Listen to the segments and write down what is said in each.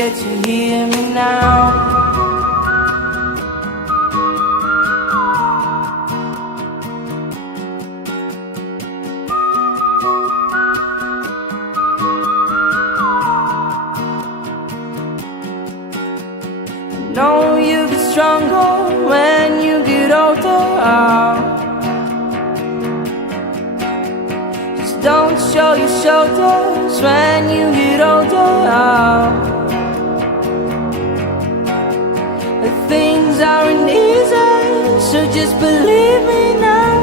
get to hear me now. Know you get stronger when you get older. Just don't show your shoulders when you get older. But things aren't easy, so just believe me now.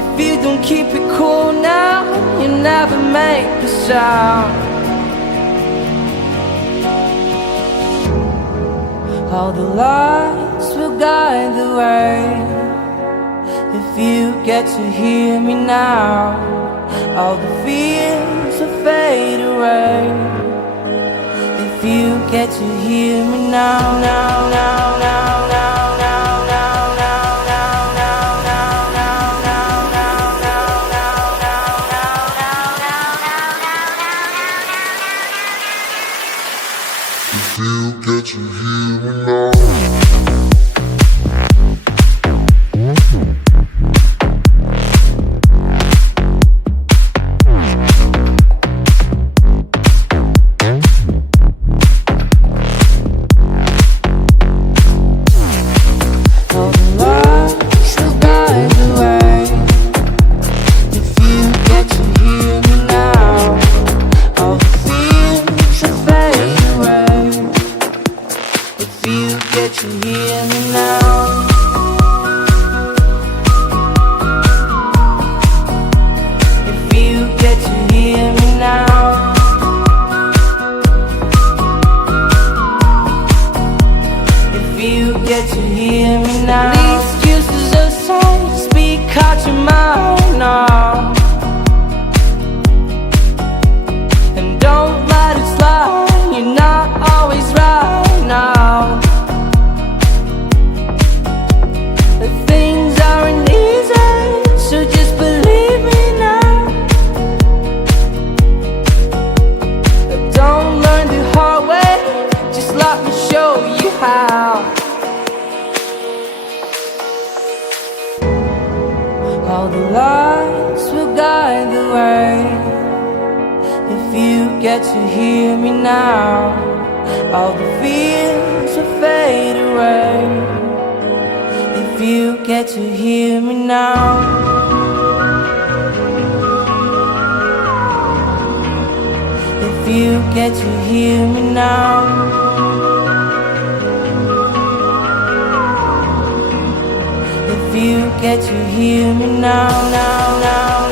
If you don't keep it cool now, you never make a sound. All the lights will guide the way. If you get to hear me now, all the fears will fade away. If you get to hear me now, now, now, now, now, now, now, now, now, now, now, now, now, now, now, now, now, now, now, now. If you get to hear me now. Get to hear me now. If you get to hear me now. If you get to hear me now. These excuses aside, speak out your mind now. And don't let it slide, you're not always right now. Things aren't easy, so just believe me now. Don't learn the hard way, just let me show you how. All the lights will guide the way. If you get to hear me now, all the fears will fade away. If you get to hear me now. If you get to hear me now. If you get to hear me now, now, now.